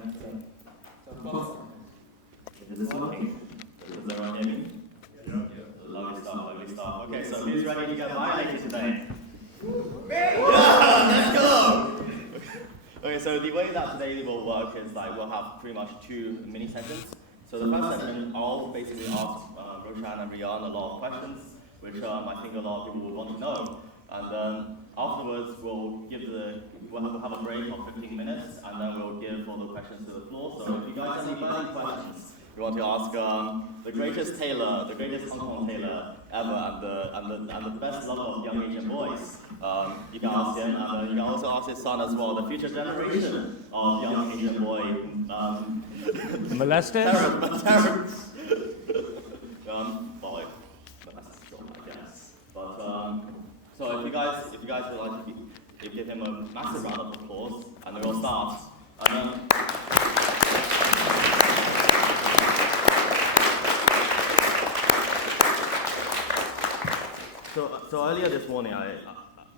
So of course, is this working? Does everyone hear me? Yeah. Lovely stuff, lovely stuff. Okay, so who's ready to get violated today? Yeah, let's go! Okay, so the way that today will work is like we'll have pretty much 2 mini sessions. So the first session, I'll basically ask Roshan and Rian a lot of questions, which I think a lot of people would want to know. And then afterwards, we'll have a break of 15 minutes, and then we'll give all the questions to the floor. So if you guys have any burning questions, you want to ask the greatest tailor, the greatest Hong Kong tailor ever, and the best lover of young Asian boys, you can ask him, and you can also ask his son as well, the future generation of young Asian boy. Molesters? Terrence. Well, that's sure, I guess. But so if you guys would like to give him a massive round of applause, and then we'll start. So earlier this morning,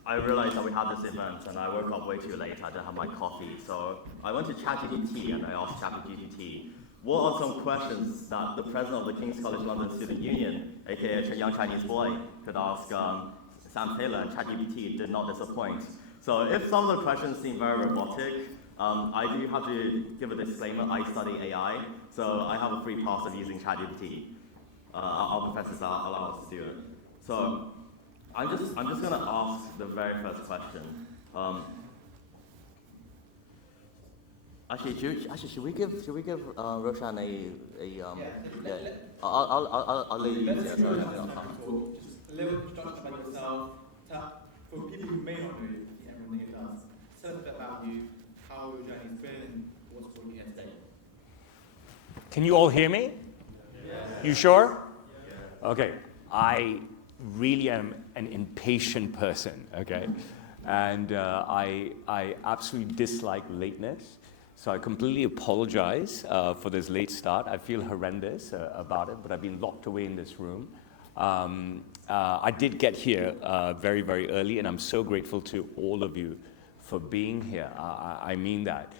I realized that we had this event, and I woke up way too late. I didn't have my coffee, so I went to ChatGPT and I asked ChatGPT, what are some questions that the president of the King's College London Student Union, aka a young Chinese boy, could ask Sam Taylor, and ChatGPT did not disappoint. So if some of the questions seem very robotic, I do have to give a disclaimer. I study AI, so I have a free pass of using ChatGPT. Our professors allow us to do it. So I'm just going to ask the very first question. Should we give Roshan I'll let you use it. Just a little introduction about yourself. For people who may not know you, everyone here does. Tell us a bit about you, how your journey's been, what's brought you here today. Can you all hear me? Yes. You sure? Yeah. Okay. I really am an impatient person, okay? And I absolutely dislike lateness. So I completely apologize for this late start. I feel horrendous about it, but I've been locked away in this room. I did get here very, very early, and I'm so grateful to all of you for being here. I mean that.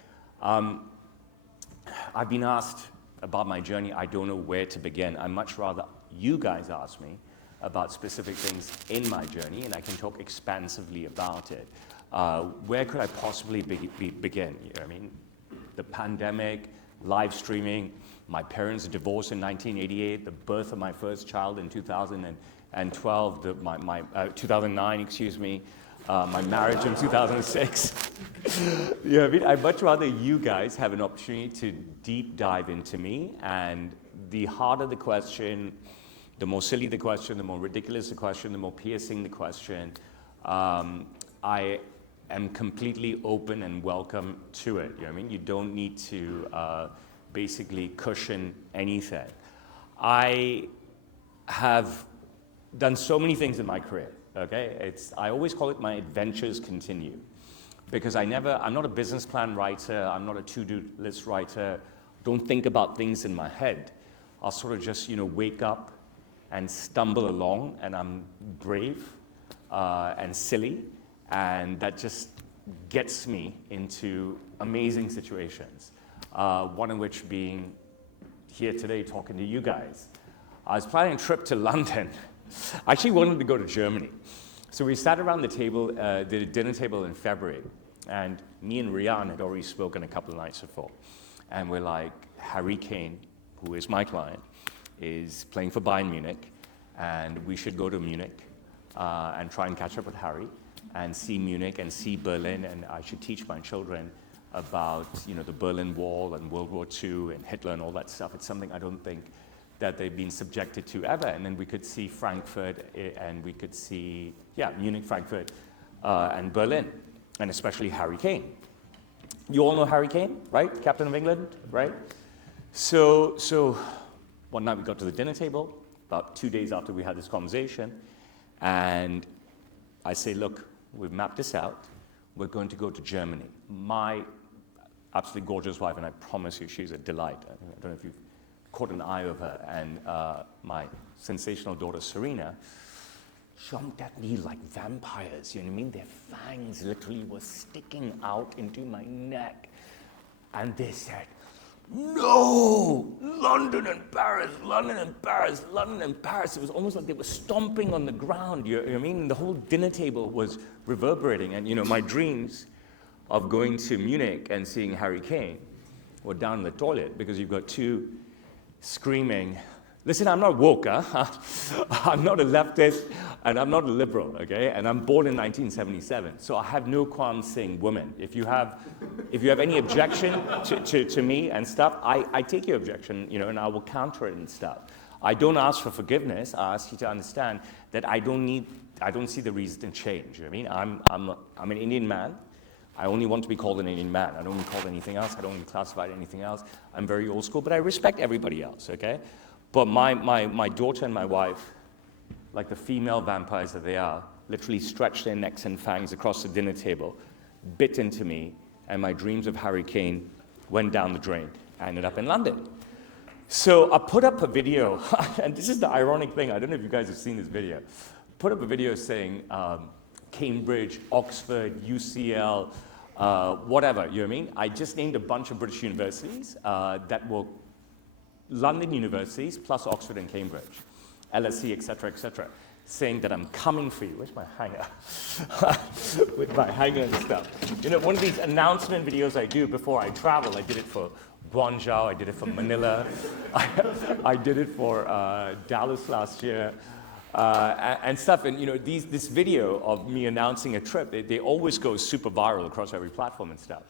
I've been asked about my journey. I don't know where to begin. I'd much rather you guys ask me about specific things in my journey, and I can talk expansively about it. Where could I possibly begin? You know, I mean, the pandemic, live streaming, my parents' divorce in 1988, the birth of my first child in 2012, 2009, excuse me, my marriage in 2006. Yeah, I mean, I'd much rather you guys have an opportunity to deep dive into me, and the harder the question, the more silly the question, the more ridiculous the question, the more piercing the question, I am completely open and welcome to it. You know what I mean? You don't need to basically cushion anything. I have done so many things in my career, okay? I always call it my adventures continue, because I'm not a business plan writer, I'm not a to-do list writer, don't think about things in my head. I'll sort of just, wake up and stumble along, and I'm brave and silly, and that just gets me into amazing situations. One of which being here today talking to you guys. I was planning a trip to London. I actually wanted to go to Germany. So we sat around the table, the dinner table in February, and me and Rian had already spoken a couple of nights before. And we're like, Harry Kane, who is my client, is playing for Bayern Munich, and we should go to Munich and try and catch up with Harry and see Munich and see Berlin, and I should teach my children about the Berlin Wall and World War II and Hitler and all that stuff. It's something I don't think that they've been subjected to ever. And then we could see Frankfurt, and we could see, Munich, Frankfurt, and Berlin, and especially Harry Kane. You all know Harry Kane, right? Captain of England, right? So one night we got to the dinner table, about 2 days after we had this conversation, and I say, look, we've mapped this out. We're going to go to Germany. My absolutely gorgeous wife, and I promise you she's a delight. I don't know if you've caught an eye of her, and my sensational daughter, Serena, jumped at me like vampires, you know what I mean? Their fangs literally were sticking out into my neck. And they said, no, London and Paris, London and Paris, London and Paris. It was almost like they were stomping on the ground. You know what I mean? The whole dinner table was reverberating. And, you know, my dreams of going to Munich and seeing Harry Kane were down in the toilet because you've got two screaming. Listen, I'm not woke, huh? I'm not a leftist, and I'm not a liberal, okay? And I'm born in 1977, so I have no qualms saying women. If you have any objection to me and stuff, I take your objection, you know, and I will counter it and stuff. I don't ask for forgiveness. I ask you to understand that I don't see the reason to change. You know what I mean? I'm an Indian man. I only want to be called an Indian man. I don't want to be called anything else. I don't want to be classified anything else. I'm very old school, but I respect everybody else, okay? But my daughter and my wife, like the female vampires that they are, literally stretched their necks and fangs across the dinner table, bit into me, and my dreams of Harry Kane went down the drain. I ended up in London. So I put up a video, and this is the ironic thing. I don't know if you guys have seen this video. Put up a video saying Cambridge, Oxford, UCL, whatever, you know what I mean? I just named a bunch of British universities that were London universities plus Oxford and Cambridge, LSE, et cetera, saying that I'm coming for you. Where's my hanger? With my hanger and stuff. You know, one of these announcement videos I do before I travel, I did it for Guangzhou, I did it for Manila, I did it for Dallas last year, and stuff. And you know, this video of me announcing a trip, they always go super viral across every platform and stuff.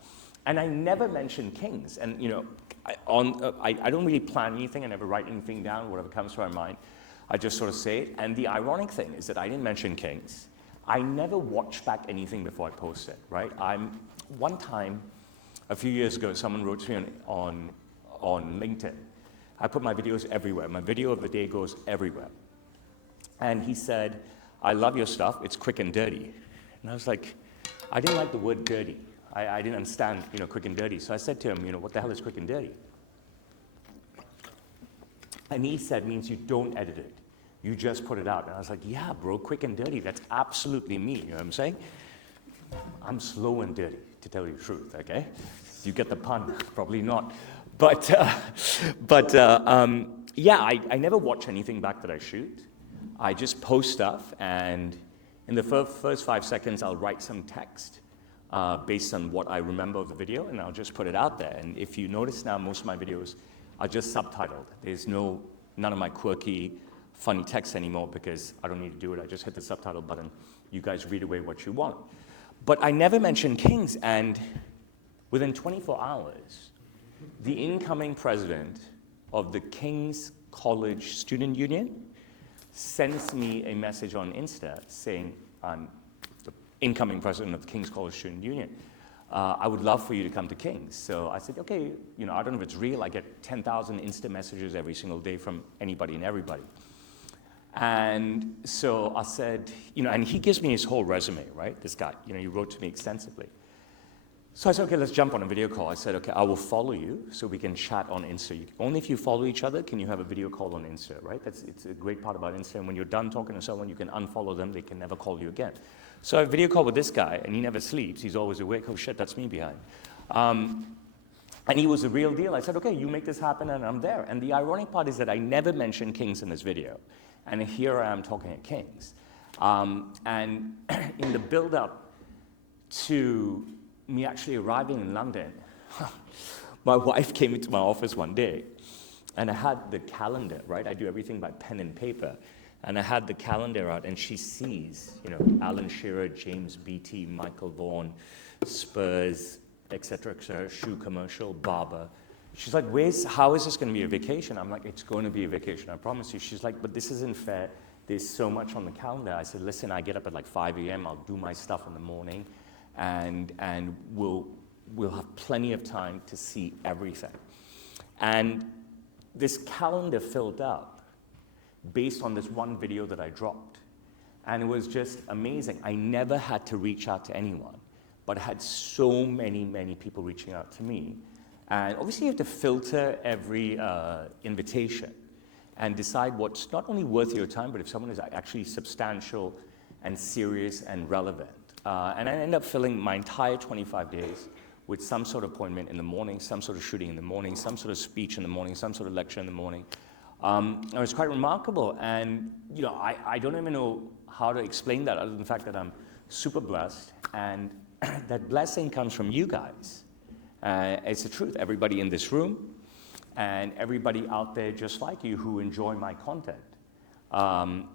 And I never mention Kings. And you know, I don't really plan anything. I never write anything down, whatever comes to my mind. I just sort of say it. And the ironic thing is that I didn't mention Kings. I never watch back anything before I post it, right? One time, a few years ago, someone wrote to me on LinkedIn. I put my videos everywhere. My video of the day goes everywhere. And he said, I love your stuff. It's quick and dirty. And I was like, I didn't like the word dirty. I didn't understand, you know, quick and dirty. So I said to him, you know, what the hell is quick and dirty? And he said, means you don't edit it. You just put it out. And I was like, yeah, bro, quick and dirty. That's absolutely me. You know what I'm saying? I'm slow and dirty, to tell you the truth, okay? You get the pun? Probably not. But yeah, I never watch anything back that I shoot. I just post stuff, and in the first 5 seconds, I'll write some text. Based on what I remember of the video, and I'll just put it out there. And if you notice now, most of my videos are just subtitled. There's none of my quirky, funny text anymore because I don't need to do it. I just hit the subtitle button. You guys read away what you want. But I never mentioned Kings, and within 24 hours, the incoming president of the King's College Student Union sends me a message on Insta saying, I'm incoming president of the King's College Student Union. I would love for you to come to King's. So I said, okay, you know, I don't know if it's real. I get 10,000 Insta messages every single day from anybody and everybody. And so I said, you know, and he gives me his whole resume, right? This guy, you know, he wrote to me extensively. So I said, okay, let's jump on a video call. I said, okay, I will follow you so we can chat on Insta. Only if you follow each other can you have a video call on Insta, right? It's a great part about Insta. And when you're done talking to someone, you can unfollow them. They can never call you again. So I have a video call with this guy, and he never sleeps. He's always awake. Oh, shit, that's me behind. And he was a real deal. I said, okay, you make this happen, and I'm there. And the ironic part is that I never mentioned Kings in this video. And here I am talking at Kings. And in the build-up to me actually arriving in London, my wife came into my office one day, and I had the calendar, right? I do everything by pen and paper. And I had the calendar out, and she sees, you know, Alan Shearer, James Beattie, Michael Vaughan, Spurs, et cetera, shoe commercial, Barber. She's like, how is this going to be a vacation? I'm like, it's going to be a vacation, I promise you. She's like, but this isn't fair. There's so much on the calendar. I said, listen, I get up at like 5 a.m. I'll do my stuff in the morning, and we'll have plenty of time to see everything. And this calendar filled up based on this one video that I dropped. And it was just amazing. I never had to reach out to anyone, but I had so many people reaching out to me. And obviously you have to filter every invitation and decide what's not only worth your time, but if someone is actually substantial and serious and relevant. And I ended up filling my entire 25 days with some sort of appointment in the morning, some sort of shooting in the morning, some sort of speech in the morning, some sort of lecture in the morning. It was quite remarkable, and I don't even know how to explain that other than the fact that I'm super blessed, and that blessing comes from you guys. It's the truth. Everybody in this room, and everybody out there just like you who enjoy my content. A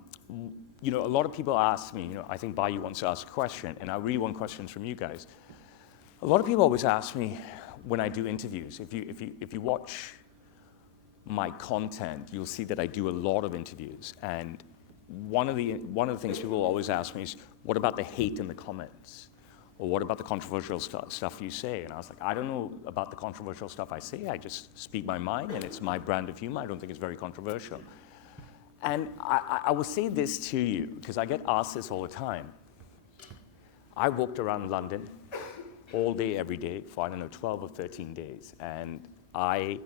lot of people ask me, I think Bayu wants to ask a question, and I really want questions from you guys. A lot of people always ask me when I do interviews, if you watch my content, you'll see that I do a lot of interviews. And one of the things people always ask me is, what about the hate in the comments? Or what about the controversial stuff you say? And I was like, I don't know about the controversial stuff I say. I just speak my mind, and it's my brand of humor. I don't think it's very controversial. And I will say this to you, because I get asked this all the time. I walked around London all day, every day, for, I don't know, 12 or 13 days. And I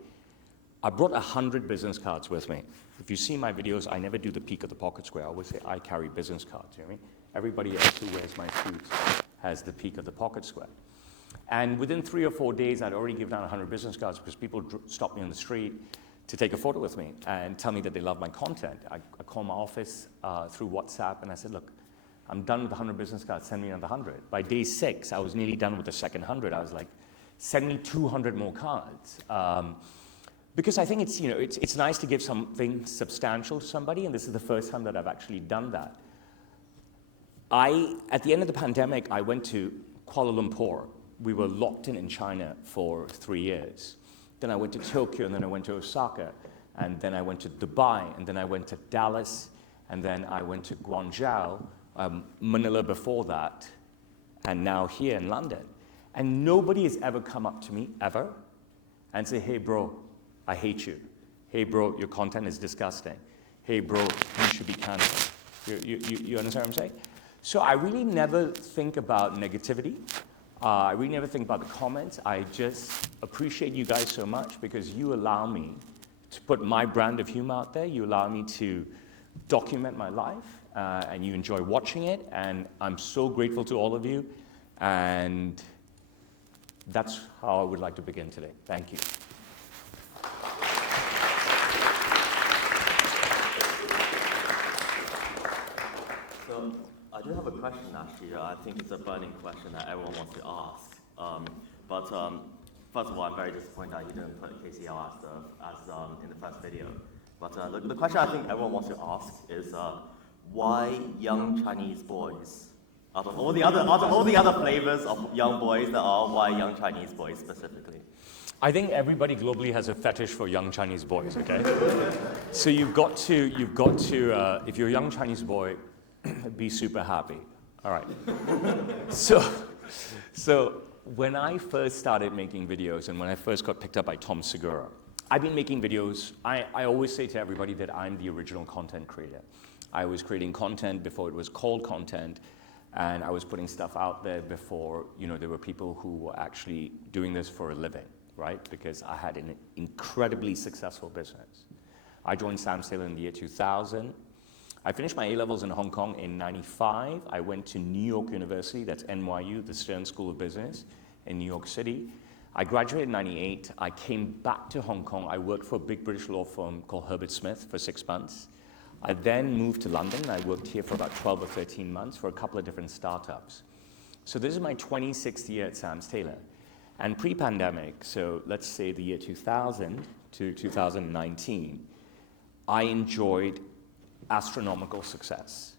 brought 100 business cards with me. If you see my videos, I never do the peek of the pocket square. I always say I carry business cards, you know what I mean? Everybody else who wears my suits has the peek of the pocket square. And within 3 or 4 days, I'd already given out 100 business cards because people stopped me on the street to take a photo with me and tell me that they love my content. I called my office through WhatsApp, and I said, look, I'm done with 100 business cards, send me another 100. By day 6, I was nearly done with the second 100. I was like, send me 200 more cards. Because I think it's nice to give something substantial to somebody, and this is the first time that I've actually done that. At the end of the pandemic, I went to Kuala Lumpur. We were locked in China for 3 years. Then I went to Tokyo, and then I went to Osaka, and then I went to Dubai, and then I went to Dallas, and then I went to Guangzhou, Manila before that, and now here in London. And nobody has ever come up to me, ever, and say, hey bro, I hate you. Hey bro, your content is disgusting. Hey bro, you should be cancelled. You understand what I'm saying? So I really never think about negativity. I really never think about the comments. I just appreciate you guys so much because you allow me to put my brand of humor out there. You allow me to document my life, and you enjoy watching it. And I'm so grateful to all of you. And that's how I would like to begin today. Thank you. So I do have a question, actually. I think it's a burning question that everyone wants to ask. First of all, I'm very disappointed that you didn't put KCL as in the first video. But the question I think everyone wants to ask is why young Chinese boys? Out of all the other flavors of young boys there are, why young Chinese boys specifically? I think everybody globally has a fetish for young Chinese boys, okay? So you've got to, if you're a young Chinese boy, be super happy, all right? So when I first started making videos and when I first got picked up by Tom Segura, I've been making videos. I always say to everybody that I'm the original content creator. I was creating content before it was called content, and I was putting stuff out there before, there were people who were actually doing this for a living, right? Because I had an incredibly successful business. I joined Sam Taylor in the year 2000. I finished my A-levels in Hong Kong in 95. I went to New York University, that's NYU, the Stern School of Business in New York City. I graduated in 98. I came back to Hong Kong. I worked for a big British law firm called Herbert Smith for 6 months. I then moved to London. I worked here for about 12 or 13 months for a couple of different startups. So this is my 26th year at Sam Taylor. And pre-pandemic, so let's say the year 2000 to 2019, I enjoyed astronomical success,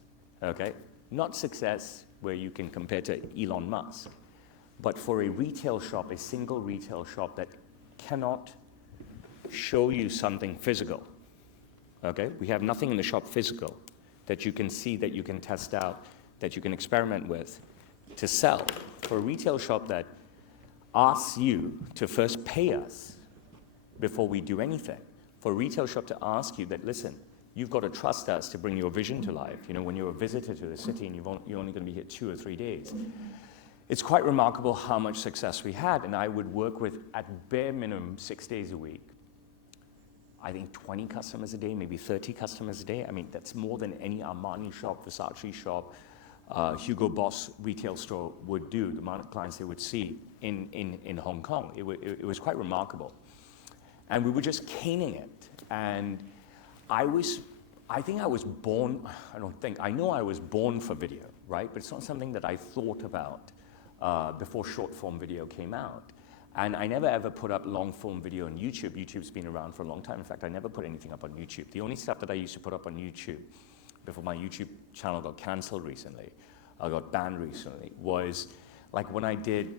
okay? Not success where you can compare to Elon Musk, but for a retail shop, a single retail shop that cannot show you something physical, okay? We have nothing in the shop physical that you can see, that you can test out, that you can experiment with to sell. For a retail shop that asks you to first pay us before we do anything. For a retail shop to ask you that, listen, you've got to trust us to bring your vision to life. When you're a visitor to the city and you're only going to be here 2 or 3 days. It's quite remarkable how much success we had, and I would work with, at bare minimum, 6 days a week. I think 20 customers a day, maybe 30 customers a day. I mean, that's more than any Armani shop, Versace shop, Hugo Boss retail store would do, the amount of clients they would see in Hong Kong. It was quite remarkable. And we were just caning it. And I think I was born, I know I was born for video, right? But it's not something that I thought about before short form video came out. And I never ever put up long form video on YouTube. YouTube's been around for a long time. In fact, I never put anything up on YouTube. The only stuff that I used to put up on YouTube before my YouTube channel got canceled recently, I got banned recently, was like when I did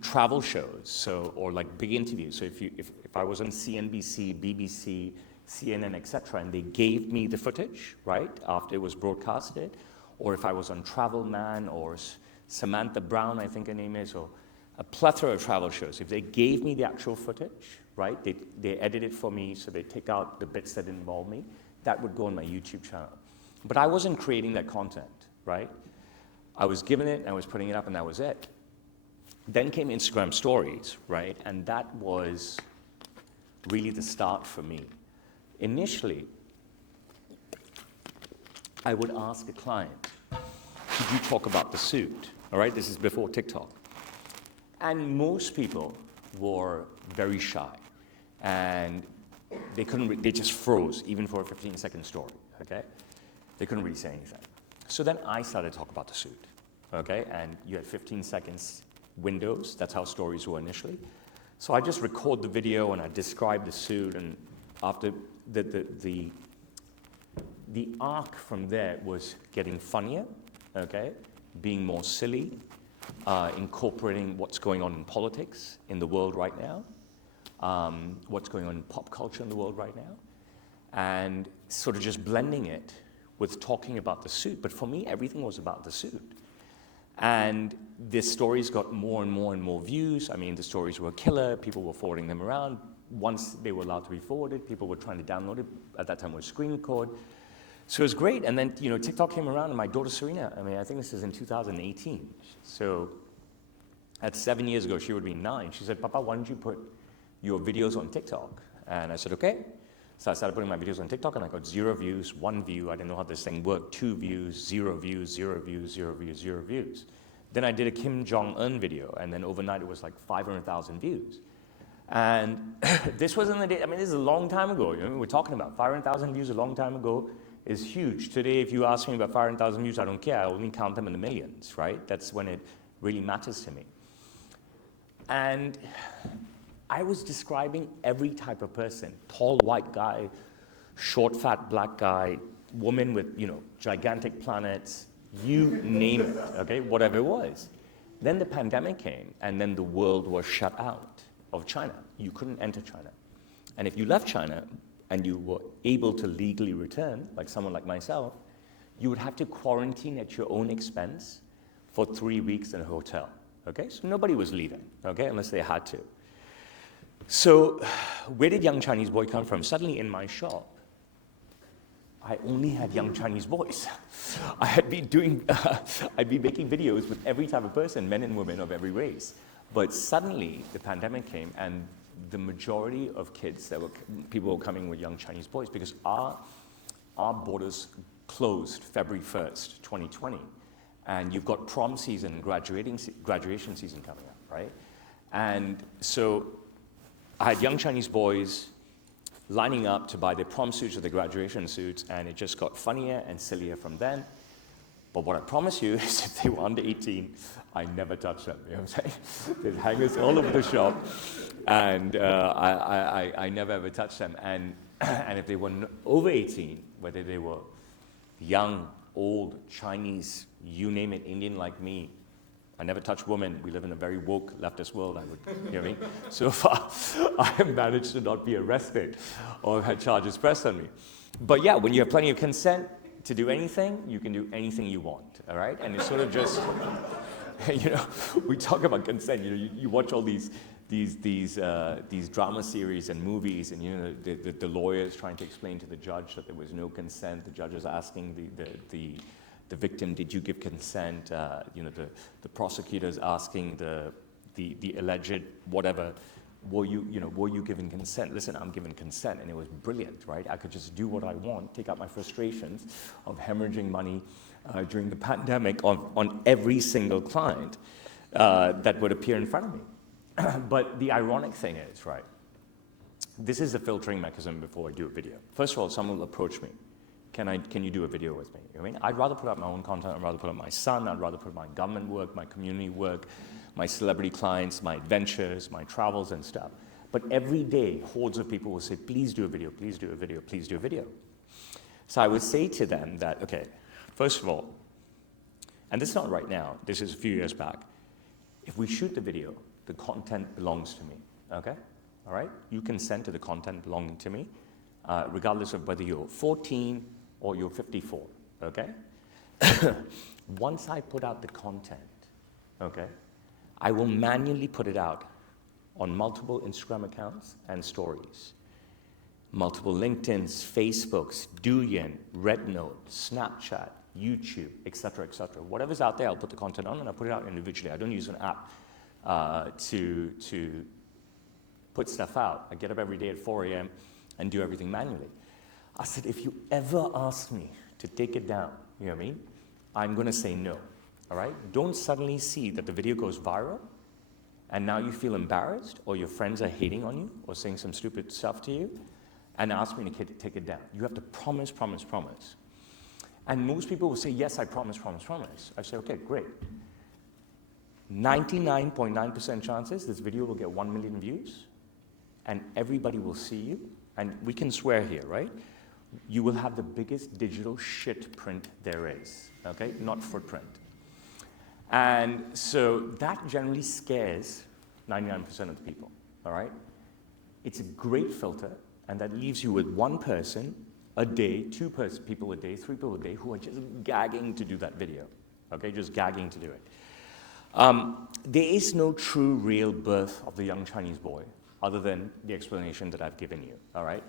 travel shows, or like big interviews. So if I was on CNBC, BBC, CNN, etc., and they gave me the footage, right, after it was broadcasted, or if I was on Travel Man or Samantha Brown, I think her name is, or a plethora of travel shows. If they gave me the actual footage, right, they edit it for me, so they take out the bits that involve me, that would go on my YouTube channel. But I wasn't creating that content, right? I was given it, and I was putting it up, and that was it. Then came Instagram Stories, right? And that was really the start for me. Initially, I would ask a client, could you talk about the suit? All right, this is before TikTok. And most people were very shy, and they just froze, even for a 15-second story, okay? They couldn't really say anything. So then I started to talk about the suit, okay? And you had 15 seconds windows. That's how stories were initially. So I just record the video and I describe the suit, and after the arc from there was getting funnier, okay? Being more silly, incorporating what's going on in politics in the world right now, what's going on in pop culture in the world right now, and sort of just blending it with talking about the suit. But for me, everything was about the suit. And the stories got more and more and more views. I mean, the stories were killer. People were forwarding them around. Once they were allowed to be forwarded, people were trying to download it. At that time, it was screen record. So it was great. And then, TikTok came around, and my daughter Serena, I think this is in 2018. So that's 7 years ago. She would be 9. She said, Papa, why don't you put your videos on TikTok? And I said, okay. So I started putting my videos on TikTok, and I got 0 views, 1 view. I didn't know how this thing worked. 2 views, 0 views, 0 views, 0 views, 0 views. Then I did a Kim Jong-un video, and then overnight it was like 500,000 views. And this was in the day, this is a long time ago. We're talking about 500,000 views a long time ago is huge. Today, if you ask me about 500,000 views, I don't care. I only count them in the millions, right? That's when it really matters to me. And I was describing every type of person: tall white guy, short fat black guy, woman with gigantic planets, you name it, okay, whatever it was. Then the pandemic came, and then the world was shut out of China. You couldn't enter China. And if you left China and you were able to legally return, like someone like myself, you would have to quarantine at your own expense for 3 weeks in a hotel, okay? So nobody was leaving, okay, unless they had to. So where did Young Chinese Boy come from? Suddenly in my shop, I only had young Chinese boys. I had been I'd been making videos with every type of person, men and women of every race. But suddenly the pandemic came, and the majority of people were coming with young Chinese boys, because our borders closed February 1st, 2020. And you've got prom season, graduation season coming up, right? And so I had young Chinese boys lining up to buy their prom suits or their graduation suits, and it just got funnier and sillier from then. But what I promise you is, if they were under 18, I never touched them. You know what I'm saying? There's hangers all over the shop, and I never ever touched them. And if they were over 18, whether they were young, old, Chinese, you name it, Indian like me, I never touch women. We live in a very woke leftist world, you know what I mean? So far, I have managed to not be arrested or had charges pressed on me. But yeah, when you have plenty of consent to do anything, you can do anything you want, all right? And it's sort of just, we talk about consent. You watch all these drama series and movies, and the lawyers trying to explain to the judge that there was no consent. The judge is asking the victim, did you give consent? The prosecutor's asking the alleged whatever, were you giving consent? Listen, I'm giving consent, and it was brilliant, right? I could just do what I want, take out my frustrations of hemorrhaging money, during the pandemic on every single client that would appear in front of me. But the ironic thing is, right, this is the filtering mechanism before I do a video. First of all, someone will approach me. Can you do a video with me? You know what I mean? I'd rather put up my own content. I'd rather put up my son. I'd rather put up my government work, my community work, my celebrity clients, my adventures, my travels and stuff. But every day, hordes of people will say, please do a video, please do a video, please do a video. So I would say to them that, okay, first of all, and this is not right now, this is a few years back, if we shoot the video, the content belongs to me, okay? All right? You consent to the content belonging to me, regardless of whether you're 14 or you're 54, okay? Once I put out the content, okay, I will manually put it out on multiple Instagram accounts and stories. Multiple LinkedIns, Facebooks, Douyin, Rednote, Snapchat, YouTube, etc., etc. Whatever's out there, I'll put the content on and I'll put it out individually. I don't use an app to put stuff out. I get up every day at 4 a.m. and do everything manually. I said, if you ever ask me to take it down, you know what I mean? I'm going to say no, all right? Don't suddenly see that the video goes viral and now you feel embarrassed or your friends are hating on you or saying some stupid stuff to you and ask me to take it down. You have to promise, promise, promise. And most people will say, yes, I promise, promise, promise. I say, okay, great. 99.9% chances this video will get 1 million views and everybody will see you. And we can swear here, right? You will have the biggest digital shit print there is, okay? Not footprint. And so that generally scares 99% of the people, all right? It's a great filter, and that leaves you with one person a day, two people a day, three people a day who are just gagging to do that video, okay? Just gagging to do it. There is no true, real birth of the young Chinese boy other than the explanation that I've given you, all right?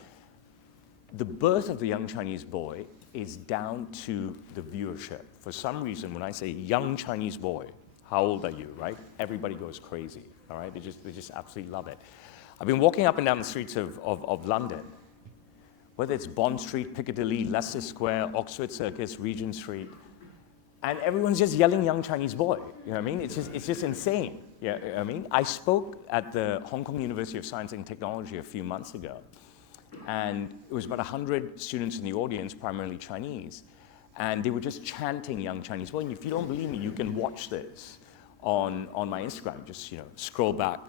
The birth of the young Chinese boy is down to the viewership. For some reason, when I say young Chinese boy, how old are you, right? Everybody goes crazy, all right? They just absolutely love it. I've been walking up and down the streets of London, whether it's Bond Street, Piccadilly, Leicester Square, Oxford Circus, Regent Street, and everyone's just yelling young Chinese boy, you know what I mean? It's just insane, you know what I mean? I spoke at the Hong Kong University of Science and Technology a few months ago, and it was about 100 students in the audience, primarily Chinese, and they were just chanting young Chinese boy. And if you don't believe me, you can watch this on my Instagram. Just, you know, scroll back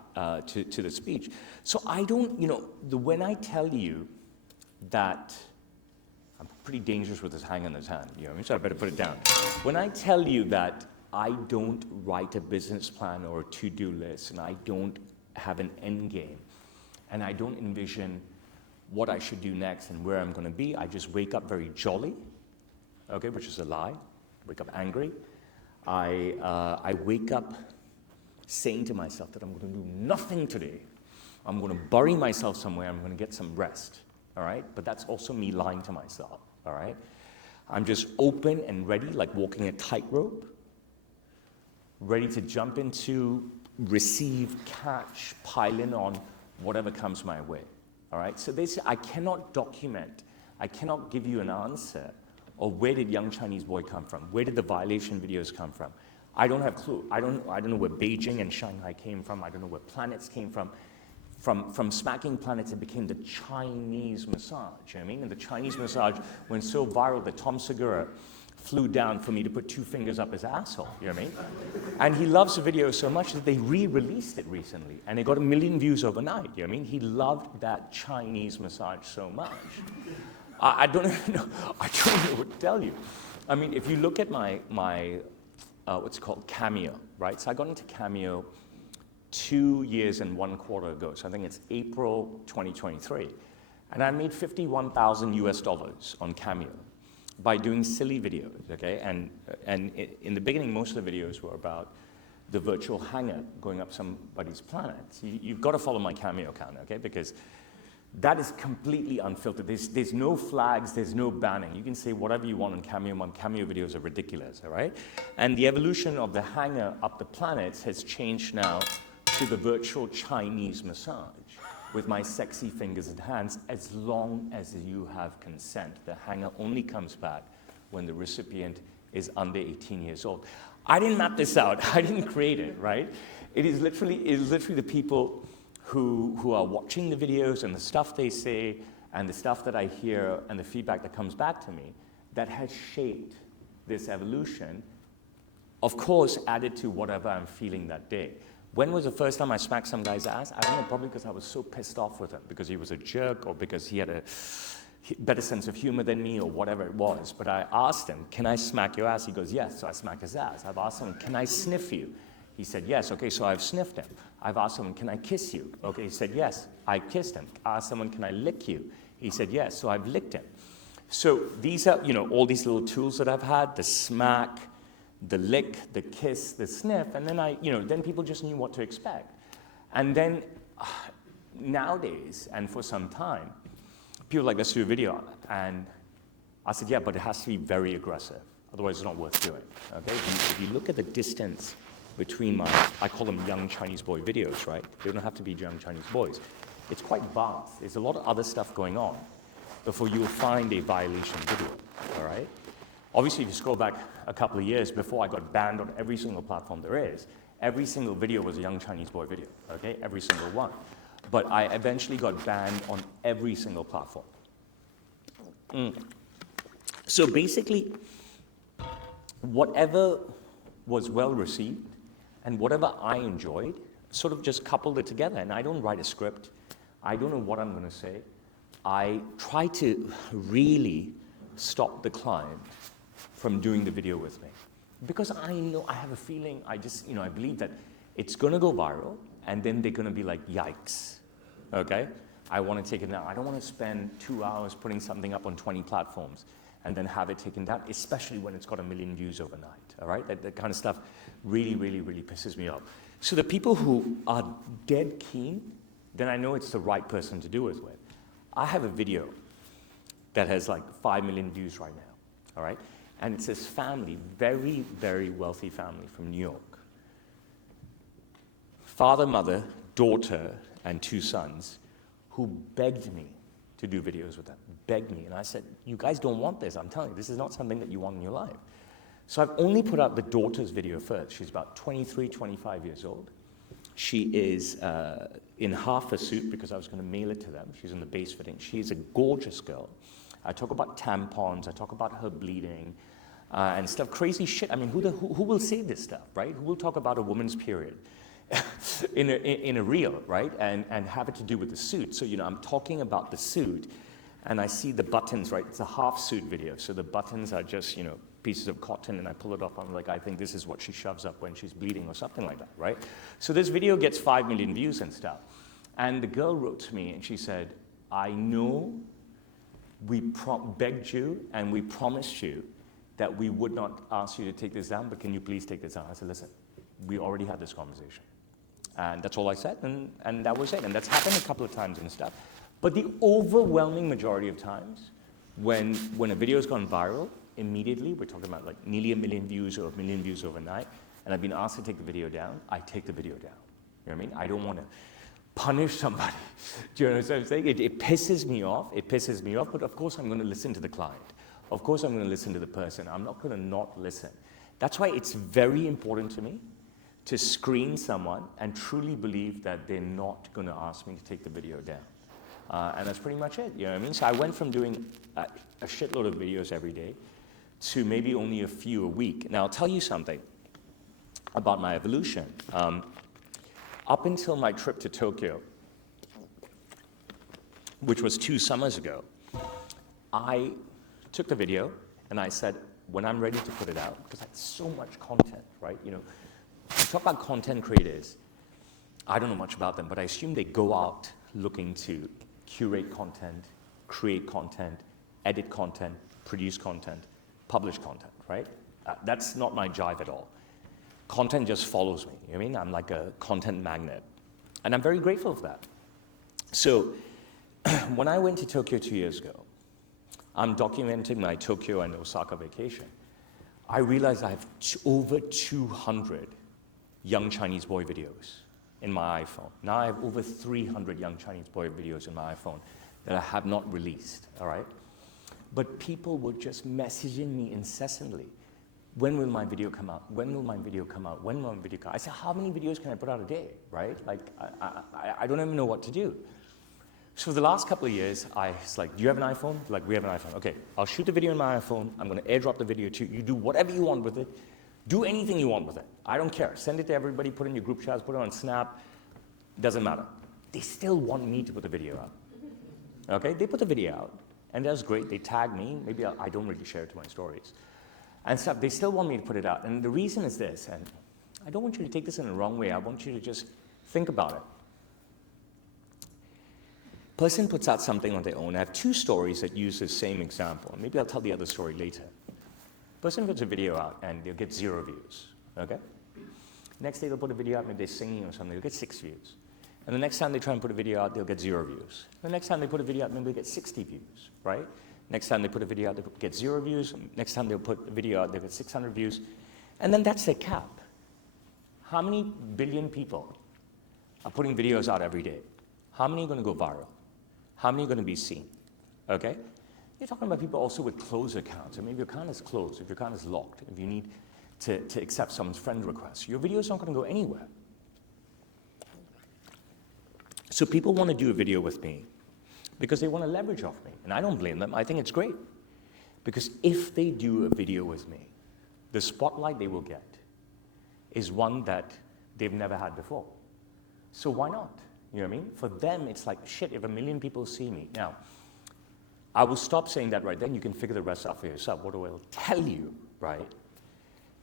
to the speech. So I don't, you know, when I tell you that, I'm pretty dangerous with this hang in this hand, you know what I mean? So I better put it down. When I tell you that I don't write a business plan or a to-do list, and I don't have an end game, and I don't envision what I should do next and where I'm going to be, I just wake up very jolly, okay, which is a lie. Wake up angry. I wake up saying to myself that I'm going to do nothing today. I'm going to bury myself somewhere. I'm going to get some rest, all right? But that's also me lying to myself, all right? I'm just open and ready, like walking a tightrope, ready to jump into, receive, catch, pile in on whatever comes my way. All right, so I cannot document, I cannot give you an answer of where did young Chinese boy come from? Where did the violation videos come from? I don't have a clue. I don't know where Beijing and Shanghai came from. I don't know where planets came from. From smacking planets, it became the Chinese massage, you know what I mean? And the Chinese massage went so viral that Tom Segura flew down for me to put 2 fingers up his asshole, you know what I mean? And he loves the video so much that they re-released it recently, and it got 1 million views overnight, you know what I mean? He loved that Chinese massage so much. I don't know what to tell you. I mean, if you look at my what's it called, Cameo, right? So I got into Cameo 2 years and 1 quarter ago, so I think it's April 2023. And I made $51,000 on Cameo by doing silly videos, okay? And in the beginning, most of the videos were about the virtual hangar going up somebody's planet. So you've got to follow my Cameo account, okay? Because that is completely unfiltered. There's no flags, there's no banning. You can say whatever you want on Cameo. My Cameo videos are ridiculous, all right? And the evolution of the hangar up the planets has changed now to the virtual Chinese massage with my sexy fingers and hands, as long as you have consent. The hanger only comes back when the recipient is under 18 years old. I didn't map this out. I didn't create it, right? It is literally the people who are watching the videos and the stuff they say and the stuff that I hear and the feedback that comes back to me that has shaped this evolution, of course, added to whatever I'm feeling that day. When was the first time I smacked some guy's ass? I don't know, probably because I was so pissed off with him, because he was a jerk or because he had a better sense of humor than me or whatever it was. But I asked him, can I smack your ass? He goes, yes. So I smacked his ass. I've asked him, can I sniff you? He said, yes. Okay, so I've sniffed him. I've asked him, can I kiss you? Okay, he said, yes. I kissed him. I asked someone, can I lick you? He said, yes. So I've licked him. So these are, all these little tools that I've had, the smack, the lick, the kiss, the sniff, and then then people just knew what to expect. And then nowadays, and for some time, people are like, let's do a video. And I said, yeah, but it has to be very aggressive. Otherwise, it's not worth doing. Okay? If you look at the distance between I call them young Chinese boy videos, right? They don't have to be young Chinese boys. It's quite vast. There's a lot of other stuff going on before you'll find a violation video, all right? Obviously, if you scroll back a couple of years before I got banned on every single platform there is, every single video was a young Chinese boy video, okay? Every single one. But I eventually got banned on every single platform. So basically, whatever was well received and whatever I enjoyed, sort of just coupled it together. And I don't write a script. I don't know what I'm going to say. I try to really stop the client from doing the video with me. Because I know, I have a feeling, I believe that it's going to go viral, and then they're going to be like, yikes, okay? I want to take it down. I don't want to spend 2 hours putting something up on 20 platforms and then have it taken down, especially when it's got 1 million views overnight, all right? That kind of stuff really, really, really pisses me off. So the people who are dead keen, then I know it's the right person to do it with. I have a video that has like 5 million views right now, all right? And it's this family, very, very wealthy family from New York. Father, mother, daughter, and 2 sons who begged me to do videos with them, begged me. And I said, you guys don't want this, I'm telling you, this is not something that you want in your life. So I've only put out the daughter's video first. She's about 23, 25 years old. She is in half a suit because I was going to mail it to them. She's in the base fitting. She's a gorgeous girl. I talk about tampons. I talk about her bleeding and stuff, crazy shit. I mean, who will say this stuff, right? Who will talk about a woman's period in a reel, right? And have it to do with the suit. So, I'm talking about the suit, and I see the buttons, right? It's a half suit video. So the buttons are just, pieces of cotton, and I pull it off. I'm like, I think this is what she shoves up when she's bleeding or something like that, right? So this video gets 5 million views and stuff. And the girl wrote to me, and she said, I know we begged you and we promised you that we would not ask you to take this down, but can you please take this down? I said, listen, we already had this conversation. And that's all I said, and that was it. And that's happened a couple of times and stuff. But the overwhelming majority of times, when a video's gone viral, immediately, we're talking about like nearly 1 million views or 1 million views overnight, and I've been asked to take the video down, I take the video down. You know what I mean? I don't want to punish somebody. Do you know what I'm saying? It pisses me off. It pisses me off, but of course I'm going to listen to the client. Of course I'm going to listen to the person. I'm not going to not listen. That's why it's very important to me to screen someone and truly believe that they're not going to ask me to take the video down. And that's pretty much it, you know what I mean? So I went from doing a shitload of videos every day to maybe only a few a week. Now, I'll tell you something about my evolution. Up until my trip to Tokyo, which was 2 summers ago, I took the video and I said, when I'm ready to put it out, because I had so much content, right? You talk about content creators, I don't know much about them, but I assume they go out looking to curate content, create content, edit content, produce content, publish content, right? That's not my jive at all. Content just follows me, you know what I mean? I'm like a content magnet. And I'm very grateful for that. So when I went to Tokyo 2 years ago, I'm documenting my Tokyo and Osaka vacation. I realized I have over 200 young Chinese boy videos in my iPhone. Now I have over 300 young Chinese boy videos in my iPhone that I have not released, all right? But people were just messaging me incessantly. when will my video come out? When will my video come out? When will my video come out? I said, how many videos can I put out a day, right? Like, I don't even know what to do. So for the last couple of years, I was like, do you have an iPhone? Like, we have an iPhone. Okay, I'll shoot the video on my iPhone. I'm going to airdrop the video to you. You do whatever you want with it. Do anything you want with it. I don't care. Send it to everybody, put it in your group chats, put it on Snap. Doesn't matter. They still want me to put the video out. Okay, they put the video out, and that's great. They tag me. Maybe I don't really share it to my stories and stuff. They still want me to put it out. And the reason is this, and I don't want you to take this in the wrong way. I want you to just think about it. Person puts out something on their own. I have two stories that use the same example. Maybe I'll tell the other story later. Person puts a video out and they'll get 0 views, okay? Next day they'll put a video out, maybe they're singing or something, they'll get 6 views. And the next time they try and put a video out, they'll get 0 views. The next time they put a video out, maybe they'll get 60 views, right? Next time they put a video out, they'll get 0 views. Next time they'll put a video out, they'll get 600 views. And then that's their cap. How many billion people are putting videos out every day? How many are going to go viral? How many are going to be seen? Okay? You're talking about people also with closed accounts. Or maybe your account is closed, if your account is locked, if you need to accept someone's friend request. Your video is not going to go anywhere. So people want to do a video with me because they want to leverage off me. And I don't blame them. I think it's great. Because if they do a video with me, the spotlight they will get is one that they've never had before. So why not? You know what I mean? For them, it's like, shit, if 1 million people see me. Now, I will stop saying that right then. You can figure the rest out for yourself. What I will tell you, right,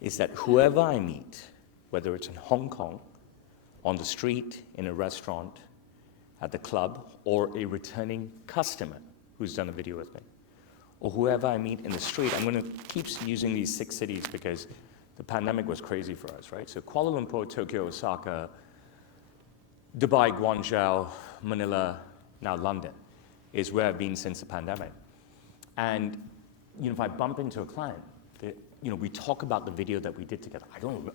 is that whoever I meet, whether it's in Hong Kong, on the street, in a restaurant, at the club, or a returning customer who's done a video with me, or whoever I meet in the street, I'm going to keep using these 6 cities because the pandemic was crazy for us, right? So Kuala Lumpur, Tokyo, Osaka, Dubai, Guangzhou, Manila, now London, is where I've been since the pandemic. And if I bump into a client, we talk about the video that we did together.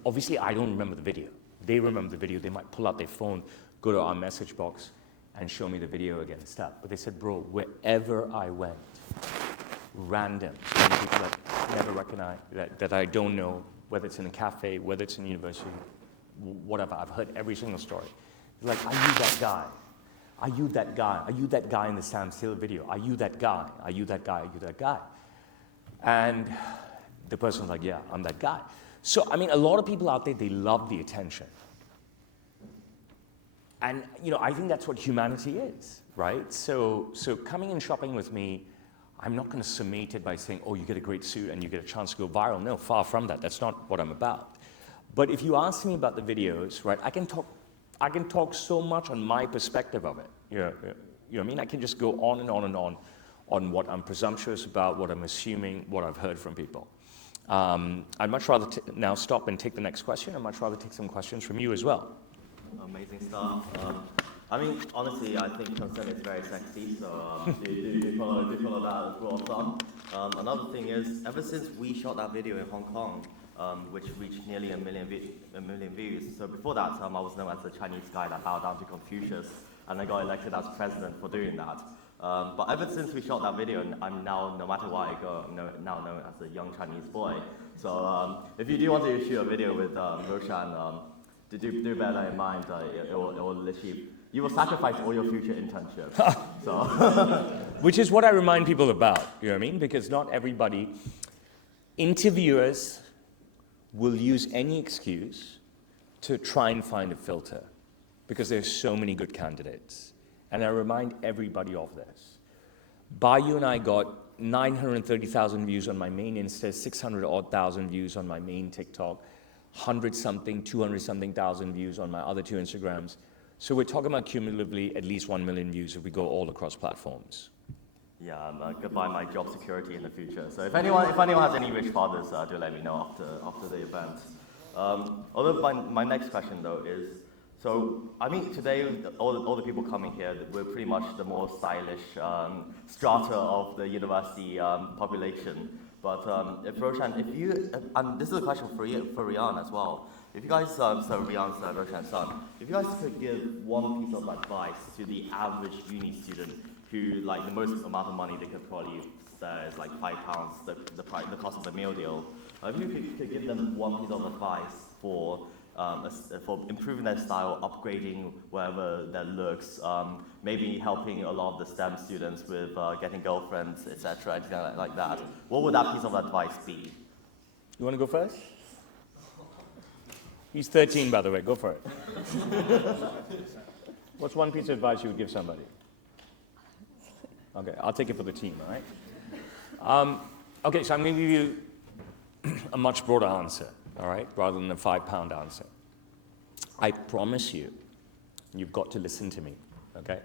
Obviously I don't remember the video. They remember the video. They might pull out their phone, go to our message box, and show me the video again and stuff. But they said, bro, wherever I went, random, people that I never recognize, that I don't know, whether it's in a cafe, whether it's in a university, whatever. I've heard every single story. Like, are you that guy? Are you that guy? Are you that guy in the Sam Steele video? Are you that guy? Are you that guy? Are you that guy? And the person's like, yeah, I'm that guy. So, I mean, a lot of people out there, they love the attention. And, I think that's what humanity is, right? So coming and shopping with me, I'm not going to summate it by saying, oh, you get a great suit and you get a chance to go viral. No, far from that. That's not what I'm about. But if you ask me about the videos, right, I can talk so much on my perspective of it. You know what I mean? I can just go on and on and on what I'm presumptuous about, what I'm assuming, what I've heard from people. I'd much rather now stop and take the next question. I'd much rather take some questions from you as well. Amazing stuff. I mean, honestly, I think consent is very sexy, so do follow that as well, Tom. Another thing is, ever since we shot that video in Hong Kong, which reached nearly a million views. So before that, I was known as the Chinese guy that bowed down to Confucius, and I got elected as president for doing that. But ever since we shot that video, I'm now, no matter what I go, I'm now known as the young Chinese boy. So if you do want to shoot a video with Roshan, do bear that in mind. It will literally, you will sacrifice all your future internships. So, which is what I remind people about. You know what I mean? Because not everybody, interviewers will use any excuse to try and find a filter because there's so many good candidates. And I remind everybody of this. Bayu and I got 930,000 views on my main Insta, 600,000 views on my main TikTok, 100-something, 200-something thousand views on my other 2 Instagrams. So we're talking about cumulatively at least 1 million views if we go all across platforms. Yeah, goodbye my job security in the future. So if anyone has any rich fathers, do let me know after the event. Although my next question though is, so I mean today all the people coming here, we're pretty much the more stylish strata of the university population. But if Roshan, and this is a question for Rian as well. If you guys, so Rian, Roshan, and Sun, if you guys could give one piece of advice to the average uni student who, like, the most amount of money they could probably spare is like £5, the cost of the meal deal. If you could give them one piece of advice for improving their style, upgrading wherever their looks, maybe helping a lot of the STEM students with getting girlfriends, etc., anything like that, what would that piece of advice be? You want to go first? He's 13, by the way. Go for it. What's one piece of advice you would give somebody? Okay, I'll take it for the team, all right? Okay, so I'm going to give you a much broader answer, all right, rather than a £5 answer. I promise you, you've got to listen to me, okay?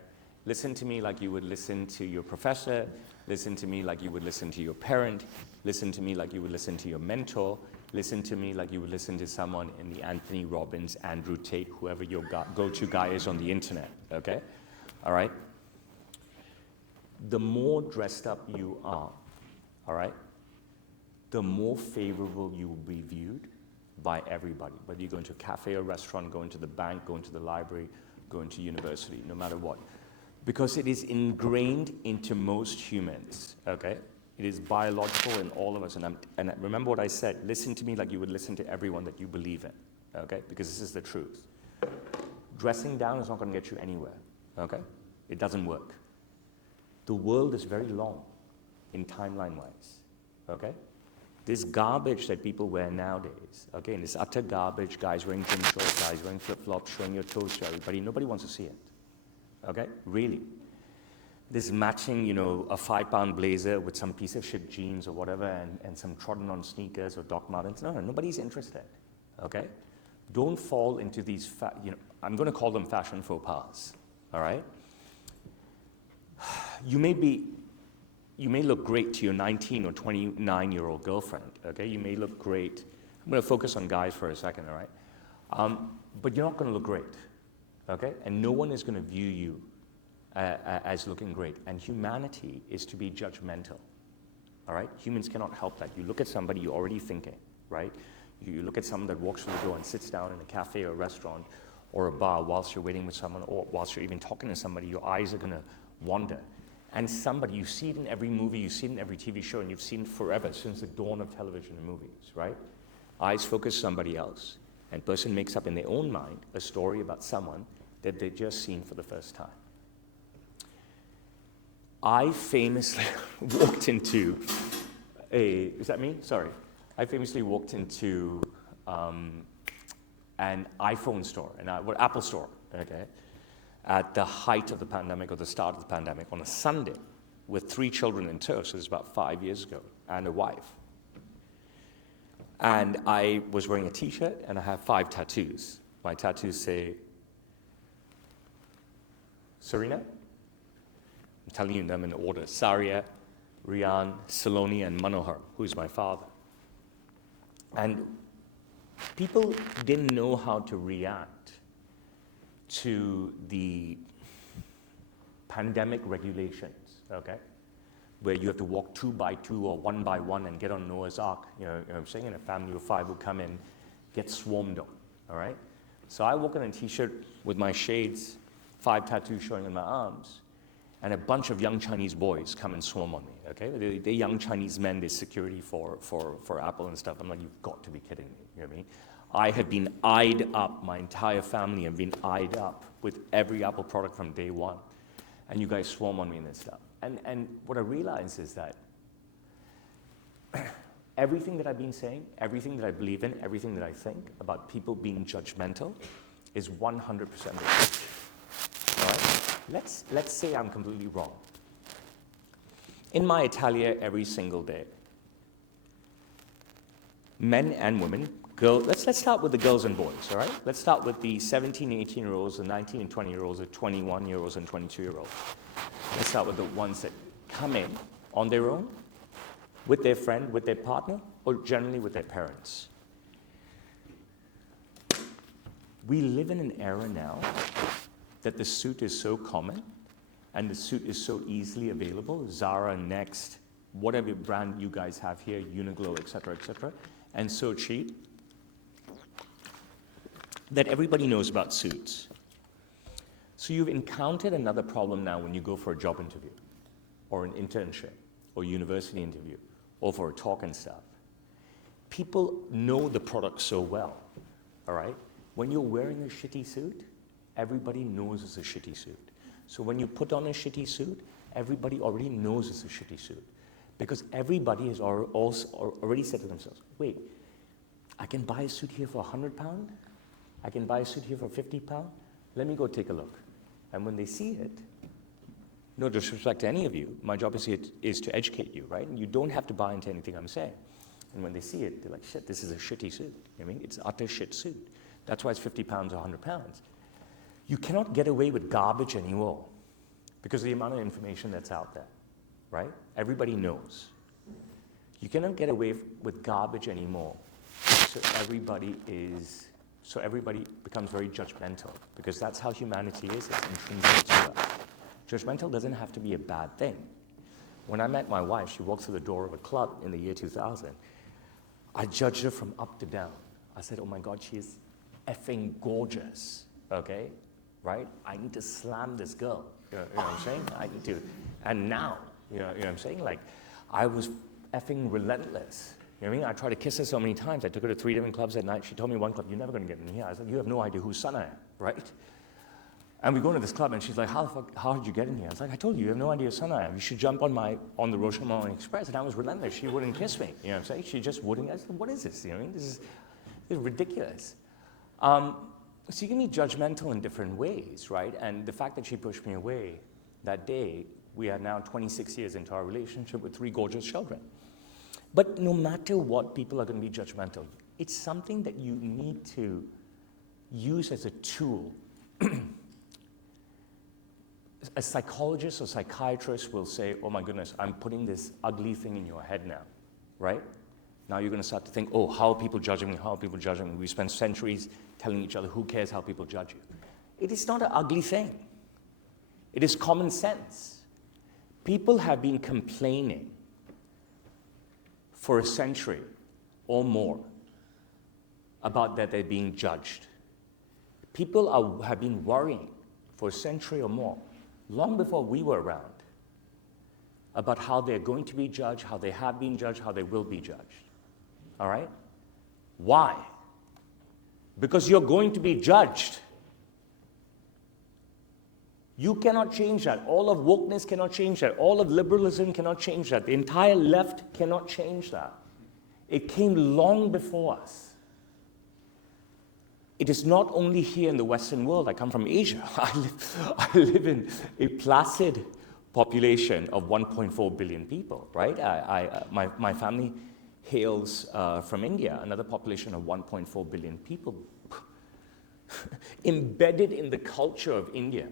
Listen to me like you would listen to your professor, listen to me like you would listen to your parent, listen to me like you would listen to your mentor, listen to me like you would listen to someone in the Anthony Robbins, Andrew Tate, whoever your go-to guy is on the internet, okay? All right? The more dressed up you are, all right, the more favorable you will be viewed by everybody, whether you go into a cafe or restaurant, go into the bank, go into the library, go into university, no matter what. Because it is ingrained into most humans, okay? It is biological in all of us, and remember what I said, listen to me like you would listen to everyone that you believe in, okay? Because this is the truth. Dressing down is not going to get you anywhere, okay? It doesn't work. The world is very long in timeline-wise, okay? This garbage that people wear nowadays, okay, and this utter garbage, guys wearing gym shorts, guys wearing flip-flops, showing your toes to everybody, nobody wants to see it, okay? Really. This matching, you know, a £5 blazer with some piece of shit jeans or whatever and some trodden on sneakers or Doc Martens. No, nobody's interested, okay? Don't fall into these, I'm going to call them fashion faux pas, all right? You may look great to your 19 or 29-year-old girlfriend, okay? You may look great. I'm going to focus on guys for a second, all right? But you're not going to look great, okay? And no one is going to view you as looking great. And humanity is to be judgmental, all right? Humans cannot help that. You look at somebody, you're already thinking, right? You look at someone that walks through the door and sits down in a cafe or a restaurant or a bar whilst you're waiting with someone or whilst you're even talking to somebody, your eyes are going to wander. And somebody, you see it in every movie, you see it in every TV show, and you've seen it forever, since the dawn of television and movies, right? Eyes focus somebody else, and person makes up in their own mind a story about someone that they've just seen for the first time. I famously walked into is that me? Sorry. I famously walked into an iPhone store, Apple store, okay, at the height of the pandemic or the start of the pandemic on a Sunday with 3 children in tow, so it was about 5 years ago, and a wife. And I was wearing a t-shirt and I have 5 tattoos. My tattoos say, Serena? I'm telling you them in order. Saria, Rian, Saloni, and Manohar, who's my father. And people didn't know how to react to the pandemic regulations, okay? Where you have to walk 2 by 2 or 1 by 1 and get on Noah's Ark, you know what I'm saying? And a family of 5 will come in, get swarmed on, all right? So I walk in a t-shirt with my shades, 5 tattoos showing on my arms, and a bunch of young Chinese boys come and swarm on me, okay? They're young Chinese men, they're security for Apple and stuff. I'm like, you've got to be kidding me, you know what I mean? I had been eyed up, my entire family have been eyed up with every Apple product from day one. And you guys swarm on me and this stuff. And what I realize is that everything that I've been saying, everything that I believe in, everything that I think about people being judgmental is 100% the truth. All right? Let's say I'm completely wrong. In my atelier every single day, men and women, let's start with the girls and boys, all right? Let's start with the 17, 18-year-olds, the 19 and 20-year-olds, the 21-year-olds and 22-year-olds. Let's start with the ones that come in on their own, with their friend, with their partner, or generally with their parents. We live in an era now that the suit is so common and the suit is so easily available, Zara, Next, whatever brand you guys have here, Uniqlo, et cetera, and so cheap. that everybody knows about suits. So you've encountered another problem now when you go for a job interview, or an internship, or university interview, or for a talk and stuff. People know the product so well, all right? When you're wearing a shitty suit, everybody knows it's a shitty suit. So when you put on a shitty suit, everybody already knows it's a shitty suit. Because everybody has already said to themselves, wait, I can buy a suit here for £100? I can buy a suit here for £50? Let me go take a look. And when they see it, no disrespect to any of you, my job is to educate you, right? And you don't have to buy into anything I'm saying. And when they see it, they're like, shit, this is a shitty suit. I mean, it's utter shit suit. That's why it's £50 or £100. You cannot get away with garbage anymore because of the amount of information that's out there, right? Everybody knows. You cannot get away with garbage anymore. So everybody becomes very judgmental because that's how humanity is. It's intrinsic to us. Judgmental doesn't have to be a bad thing. When I met my wife, she walked through the door of a club in the year 2000. I judged her from up to down. I said, oh my God, she is effing gorgeous, okay? Right? I need to slam this girl. You know what I'm saying? I need to. And now, you know what I'm saying? Like, I was effing relentless. You know what I mean? I tried to kiss her so many times. I took her to 3 different clubs at night. She told me one club, you're never going to get in here. I said, you have no idea whose son I am, right? And we go into this club, and she's like, how did you get in here? I was like, I told you, you have no idea whose son I am. You should jump on the Rochemont Express. And I was relentless. She wouldn't kiss me. You know what I'm saying? She just wouldn't. I said, what is this? You know what I mean? This is ridiculous. So you can be judgmental in different ways, right? And the fact that she pushed me away that day, we are now 26 years into our relationship with 3 gorgeous children. But no matter what, people are going to be judgmental. It's something that you need to use as a tool. A psychologist or psychiatrist will say, oh my goodness, I'm putting this ugly thing in your head now, right? Now you're going to start to think, oh, how are people judging me? How are people judging me? We spend centuries telling each other, who cares how people judge you? It is not an ugly thing. It is common sense. People have been complaining for a century or more about that they're being judged. People have been worrying for a century or more, long before we were around, about how they're going to be judged, how they have been judged, how they will be judged. All right? Why? Because you're going to be judged. You cannot change that. All of wokeness cannot change that. All of liberalism cannot change that. The entire left cannot change that. It came long before us. It is not only here in the Western world. I come from Asia. I live in a placid population of 1.4 billion people, right? My family hails from India, another population of 1.4 billion people. Embedded in the culture of India,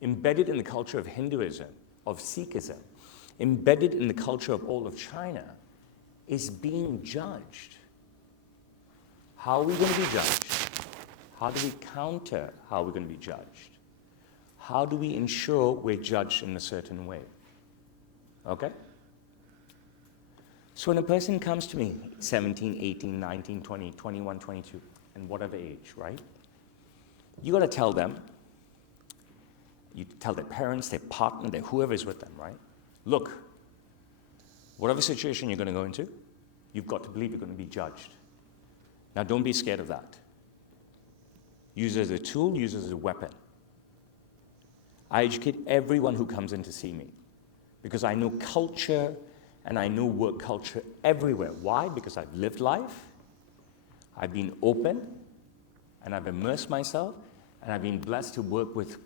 embedded in the culture of Hinduism, of Sikhism, embedded in the culture of all of China, is being judged. How are we going to be judged? How do we counter how we're going to be judged? How do we ensure we're judged in a certain way? Okay? So when a person comes to me, 17, 18, 19, 20, 21, 22, and whatever age, right? You got to tell them, you tell their parents, their partner, their whoever is with them, right? Look, whatever situation you're going to go into, you've got to believe you're going to be judged. Now, don't be scared of that. Use it as a tool, use it as a weapon. I educate everyone who comes in to see me because I know culture and I know work culture everywhere. Why? Because I've lived life, I've been open, and I've immersed myself, and I've been blessed to work with,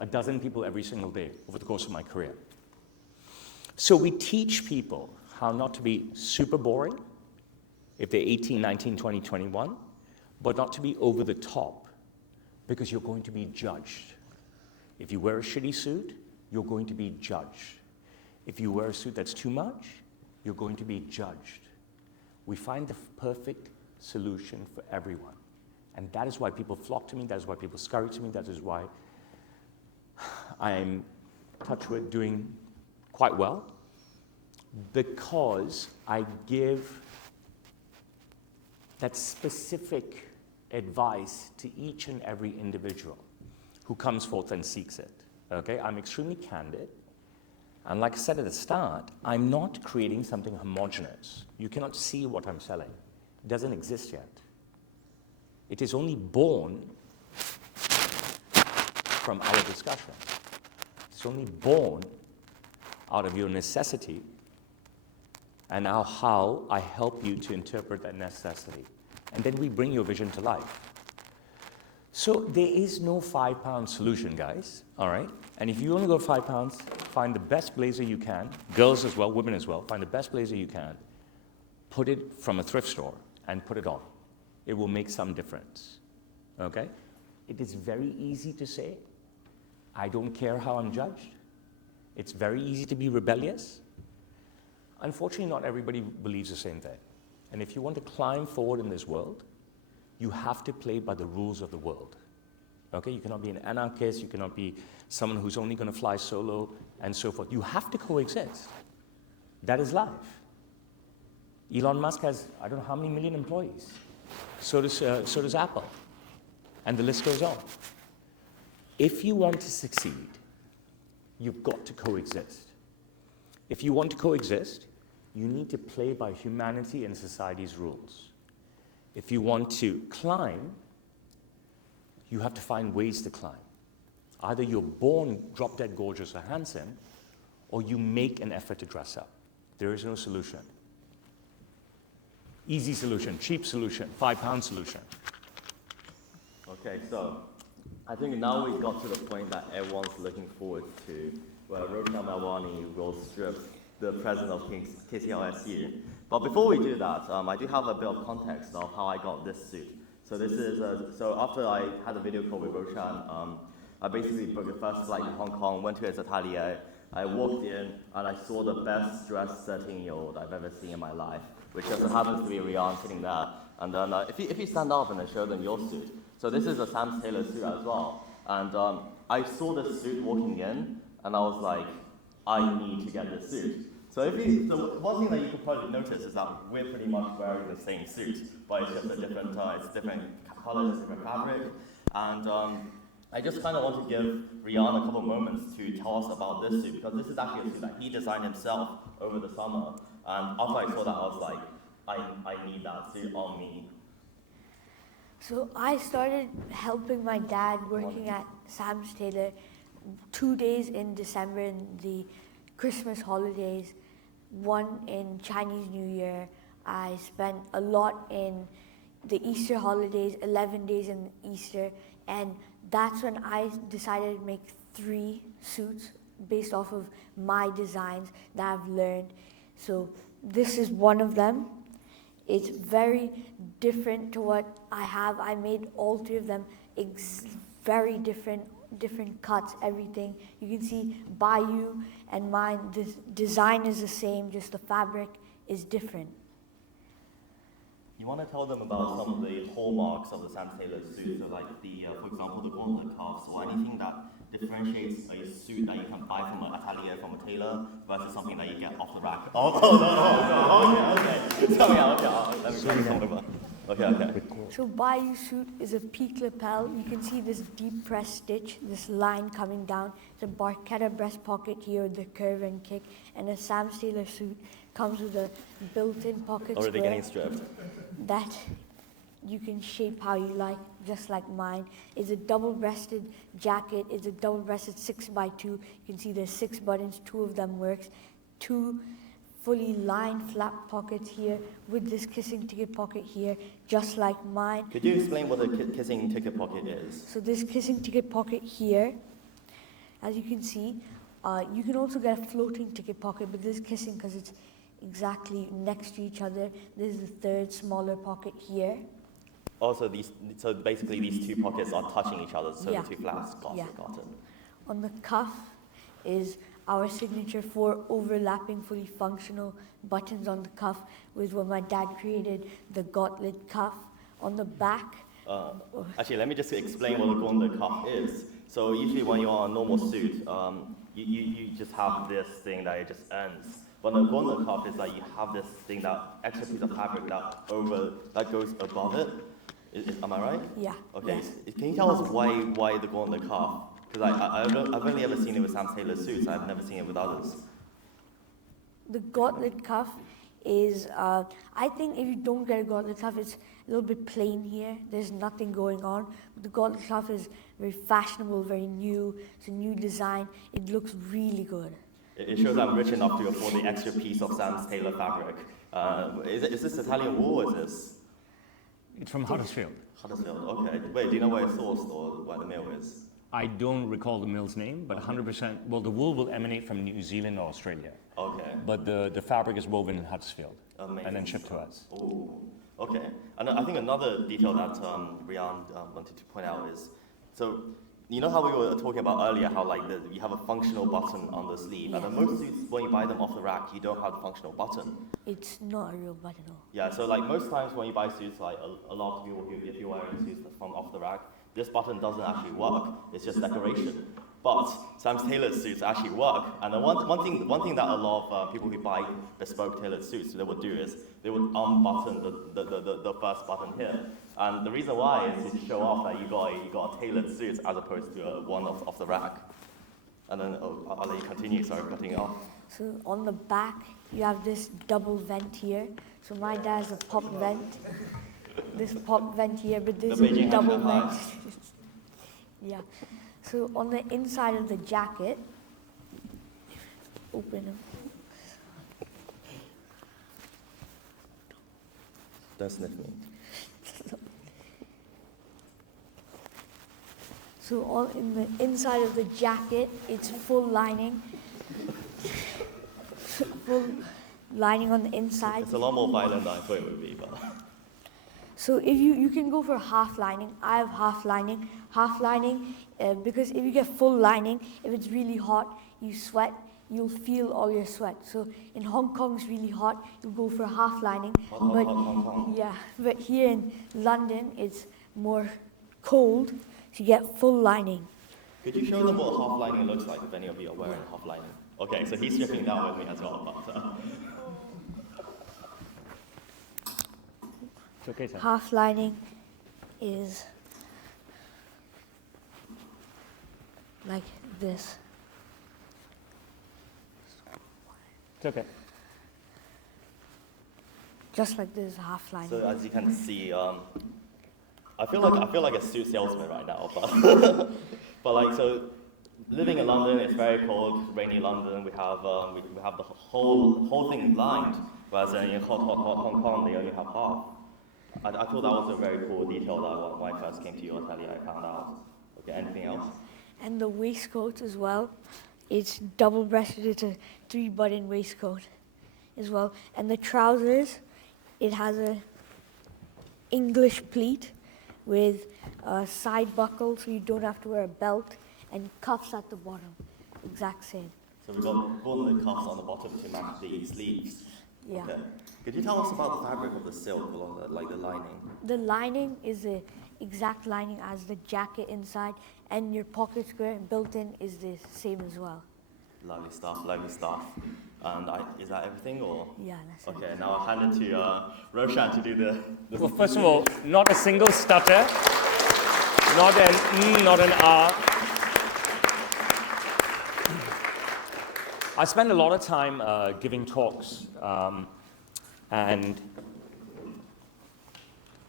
a dozen people every single day over the course of my career. So we teach people how not to be super boring if they're 18, 19, 20, 21, but not to be over the top because you're going to be judged. If you wear a shitty suit, you're going to be judged. If you wear a suit that's too much, you're going to be judged. We find the perfect solution for everyone. And that is why people flock to me, that is why people scurry to me, that is why I'm, touch wood, doing quite well, because I give that specific advice to each and every individual who comes forth and seeks it. Okay, I'm extremely candid. And like I said at the start, I'm not creating something homogeneous. You cannot see what I'm selling. It doesn't exist yet. It is only born from our discussion. It's only born out of your necessity and now how I help you to interpret that necessity. And then we bring your vision to life. So there is no £5 solution, guys, all right? And if you only got £5, find the best blazer you can, girls as well, women as well, find the best blazer you can, put it from a thrift store and put it on. It will make some difference, okay? It is very easy to say, I don't care how I'm judged. It's very easy to be rebellious. Unfortunately, not everybody believes the same thing. And if you want to climb forward in this world, you have to play by the rules of the world. Okay, you cannot be an anarchist, you cannot be someone who's only going to fly solo, and so forth. You have to coexist. That is life. Elon Musk has, I don't know how many million employees. So does Apple. And the list goes on. If you want to succeed, you've got to coexist. If you want to coexist, you need to play by humanity and society's rules. If you want to climb, you have to find ways to climb. Either you're born drop-dead gorgeous or handsome, or you make an effort to dress up. There is no solution. Easy solution, cheap solution, £5 solution. Okay, so I think now we got to the point that everyone's looking forward to, where Roshan Melwani will strip the president of KCLSU. But before we do that, I do have a bit of context of how I got this suit. So this is, so after I had a video call with Roshan, I basically booked the first flight to Hong Kong, went to his atelier, I walked in, and I saw the best dressed 13-year-old I've ever seen in my life, which just happens to be Rian sitting there. And then if you stand up and I show them your suit. So this is a Sam Taylor suit as well. And I saw this suit walking in, and I was like, I need to get this suit. So one thing that you could probably notice is that we're pretty much wearing the same suit, but it's just a different, it's different colors, different fabric. And I just kind of want to give Rian a couple moments to tell us about this suit, because this is actually a suit that he designed himself over the summer. And after I saw that, I was like, I need that suit on me. So I started helping my dad working at Sam's Taylor 2 days in December in the Christmas holidays, one in Chinese New Year. I spent a lot in the Easter holidays, 11 days in Easter, and that's when I decided to make 3 suits based off of my designs that I've learned. So this is one of them. It's very different to what I have. I made all 3 of them very different cuts, everything. You can see Bayou and mine, the design is the same, just the fabric is different. You want to tell them about some of the hallmarks of the Sam Taylor suit, so like for example, the gauntlet cuffs, or anything that differentiates a suit that you can buy from an atelier, from a tailor, versus something that you get off the rack. Okay. Sorry, let me try this over. Okay. So Bayou suit is a peak lapel. You can see this deep press stitch, this line coming down. It's a Barchetta breast pocket here with the curve and kick, and a Sam Taylor suit comes with a built-in pocket Already square getting stripped. that you can shape how you like, just like mine. It's a double-breasted jacket. It's a double-breasted 6x2. You can see there's 6 buttons, 2 of them works. 2 fully lined flap pockets here with this kissing ticket pocket here, just like mine. Could you explain what the kissing ticket pocket is? So this kissing ticket pocket here, as you can see, you can also get a floating ticket pocket, but this is kissing because it's exactly next to each other. This is the 3rd smaller pocket here. Also, so basically these 2 pockets are touching each other, so Yeah. the 2 flaps. Got it. On the cuff is our signature 4 overlapping, fully functional buttons on the cuff with what my dad created, the gauntlet cuff. On the back, Actually, let me just explain what a gauntlet cuff is. So usually when you're on a normal suit, you just have this thing that it just ends. But a gauntlet cuff is that you have this thing, that extra piece of fabric that goes above it. Am I right? Yeah. Okay, Yeah. can you tell us why the gauntlet cuff? Because I've only ever seen it with Sam Taylor suits, I've never seen it with others. The gauntlet cuff is, I think if you don't get a gauntlet cuff, it's a little bit plain here. There's nothing going on. But the gauntlet cuff is very fashionable, very new. It's a new design. It looks really good. It shows I'm rich enough to afford the extra piece of Sam Taylor fabric. Is this Italian wool or is this It's from Huddersfield. Huddersfield? Okay. Wait, do you know where it's sourced or where the mill is? I don't recall the mill's name, but 100%, well, the wool will emanate from New Zealand or Australia. Okay. But the fabric is woven in Huddersfield Amazing. and then shipped to us. Oh, okay. And I think another detail that Rian wanted to point out is, so you know how we were talking about earlier, how like you have a functional button on the sleeve, and then most suits, when you buy them off the rack, you don't have the functional button. It's not a real button. Yeah, so like most times when you buy suits, like a lot of people, if you're wearing suits from off the rack, this button doesn't actually work. It's just decoration. But Sam Taylor's suits actually work. And the one thing that a lot of people who buy bespoke tailored suits they would do is they would unbutton the first button here. And the reason why is to show off that you got a tailored suit as opposed to one off the rack. And then I'll let you continue. Sorry, cutting it off. So on the back, you have this double vent here. So my dad has a pop vent. This pop vent here, but this is a double vent. Yeah. So on the inside of the jacket, open them. Don't sniff me. So in the inside of the jacket, it's full lining. Full lining on the inside. It's a lot more violent than I thought it would be, but. So if you can go for half lining. I have half lining. Half lining, because if you get full lining, if it's really hot, you sweat, you'll feel all your sweat. So in Hong Kong, it's really hot, you go for half lining. Hong Kong. Yeah, but here in London, it's more cold, so you get full lining. Could you show them what half lining looks like if any of you are wearing half lining? Okay, so he's stripping down with me as well, but. It's okay, sir. Half lining is like this. It's okay. Just like this, half lining. So as you can see, I feel like a suit salesman right now, but but like so, living in London, it's very cold, rainy London. We have the whole thing lined, whereas in hot Hong Kong they only have half. I thought that was a very cool detail that when I first came to your atelier I found out. Okay, anything else? And the waistcoat as well. It's double-breasted. It's a 3-button waistcoat as well. And the trousers, it has a English pleat with a side buckle, so you don't have to wear a belt, and cuffs at the bottom. Exact same. So we've got gauntlet cuffs on the bottom to match the sleeves. Yeah. Okay. Could you tell us about the fabric of the silk along like the lining? The lining is the exact lining as the jacket inside, and your pocket square built in is the same as well. Lovely stuff, lovely stuff. And is that everything or? Yeah, that's it. Okay, now I'll hand it to Roshan to do the Well, first of all, not a single stutter, not an not an R. I spend a lot of time giving talks, and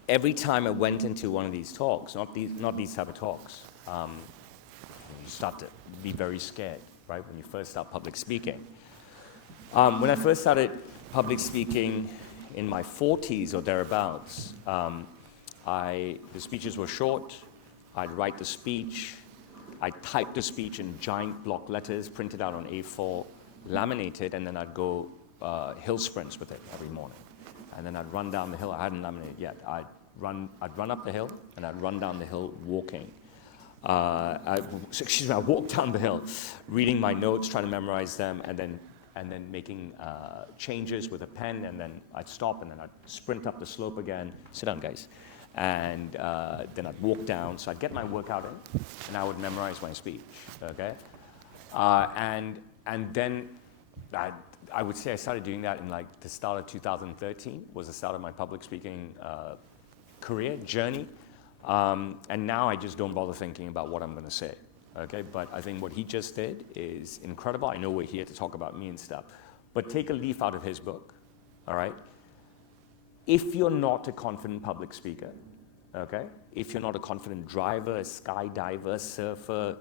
every time I went into one of these talks, not these type of talks, you start to be very scared, right, when you first start public speaking. When I first started public speaking in my 40s or thereabouts, the speeches were short. I'd write the speech. I'd type the speech in giant block letters, printed out on A4, laminated, and then I'd go hill sprints with it every morning. And then I'd run down the hill. I hadn't laminated yet. I'd run up the hill, and I'd run down the hill walking. I walked down the hill, reading my notes, trying to memorize them, and then making changes with a pen, and then I'd stop, and then I'd sprint up the slope again. Sit down, guys. And then I'd walk down. So I'd get my workout in, and I would memorize my speech, okay? And then I would say I started doing that in like the start of 2013 was the start of my public speaking career journey. And now I just don't bother thinking about what I'm going to say. Okay, but I think what he just did is incredible. I know we're here to talk about me and stuff, but take a leaf out of his book, all right? If you're not a confident public speaker, okay, if you're not a confident driver, a skydiver, surfer,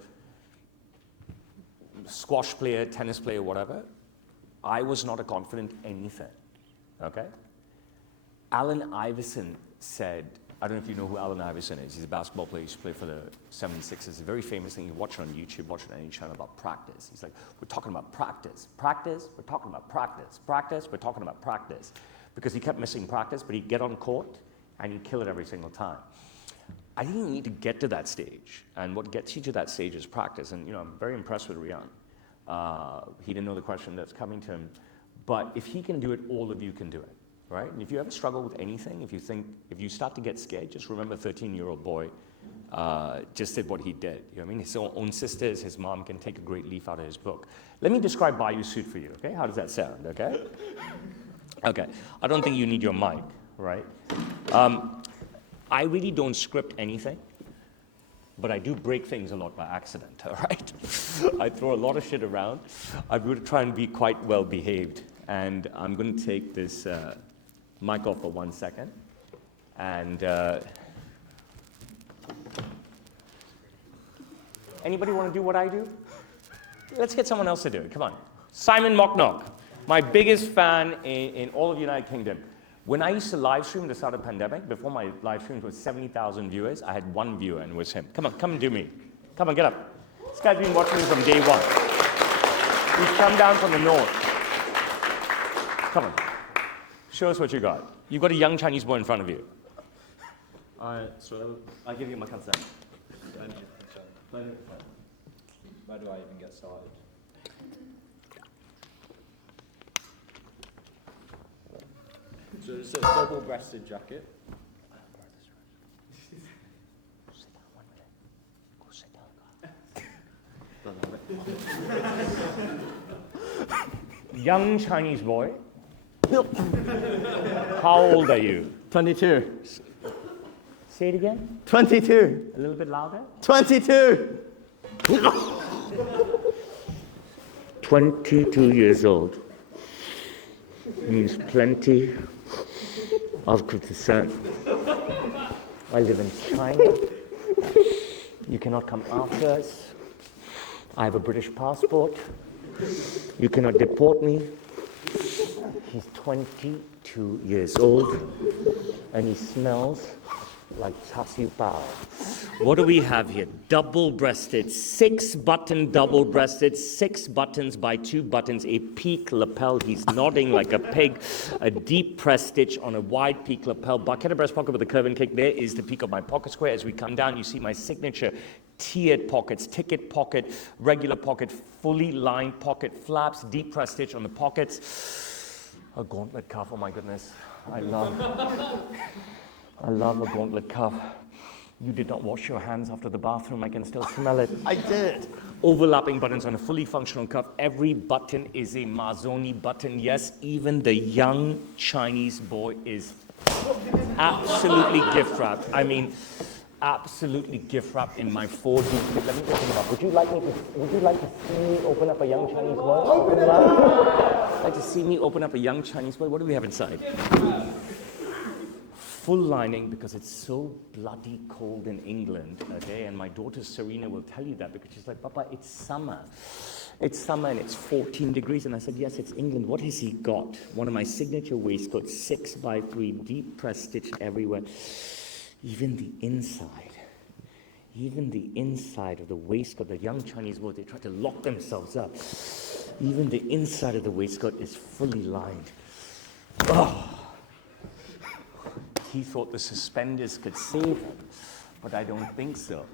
squash player, tennis player, whatever, I was not a confident anything, okay? Allen Iverson said, I don't know if you know who Allen Iverson is. He's a basketball player. He used to play for the 76ers. It's a very famous thing. You watch it on YouTube, watch it on any channel about practice. He's like, we're talking about practice. Practice, we're talking about practice. Practice, we're talking about practice. Because he kept missing practice, but he'd get on court and he'd kill it every single time. I think you need to get to that stage. And what gets you to that stage is practice. And, you know, I'm very impressed with Rian. He didn't know the question that's coming to him. But if he can do it, all of you can do it. Right? And if you ever struggle with anything, if you start to get scared, just remember a 13-year-old boy just did what he did. You know what I mean? His own sisters, his mom can take a great leaf out of his book. Let me describe Bayou Suit for you, okay? How does that sound, okay? Okay. I don't think you need your mic, right? I really don't script anything, but I do break things a lot by accident, all right? I throw a lot of shit around. I'm going to try and be quite well behaved, and I'm going to take this mic off for 1 second. And anybody want to do what I do? Let's get someone else to do it. Come on. Simon Mocknock, my biggest fan in all of the United Kingdom. When I used to live stream at the start of the pandemic, before my live streams was 70,000 viewers, I had one viewer, and it was him. Come on, come and do me. Come on, get up. This guy's been watching me from day one. He's come down from the north. Come on. Show us what you got. You've got a young Chinese boy in front of you. So I give you my consent. Where do I even get started? So it's a double-breasted jacket. Young Chinese boy. How old are you? 22. Say it again. 22. A little bit louder. 22. 22 years old. Means plenty of concern. I live in China. You cannot come after us. I have a British passport. You cannot deport me. He's 22 years old and he smells like char siu bao. What do we have here? Double-breasted, 6-button double-breasted, 6 buttons by 2 buttons, a peak lapel. He's nodding like a pig, a deep press stitch on a wide peak lapel, bucket breast pocket with a curve and kick. There is the peak of my pocket square. As we come down, you see my signature tiered pockets, ticket pocket, regular pocket, fully lined pocket, flaps, deep press stitch on the pockets. A gauntlet cuff, oh my goodness. I love a gauntlet cuff. You did not wash your hands after the bathroom. I can still smell it. I did. Overlapping buttons on a fully functional cuff. Every button is a Mazzoni button. Yes, even the young Chinese boy is absolutely gift wrapped. I mean, absolutely gift wrapped in my 4D. Let me open it up. Would you like to see me open up a young Chinese boy? Open it up. Like to see me open up a young Chinese boy? What do we have inside? Full lining because it's so bloody cold in England, okay? And my daughter Serena will tell you that because she's like, Papa, it's summer. It's summer and it's 14 degrees. And I said, yes, it's England. What has he got? One of my signature waistcoats, 6x3, deep press stitched everywhere. Even the inside of the waistcoat, the young Chinese boys, they try to lock themselves up. Even the inside of the waistcoat is fully lined. Oh. He thought the suspenders could save him, but I don't think so.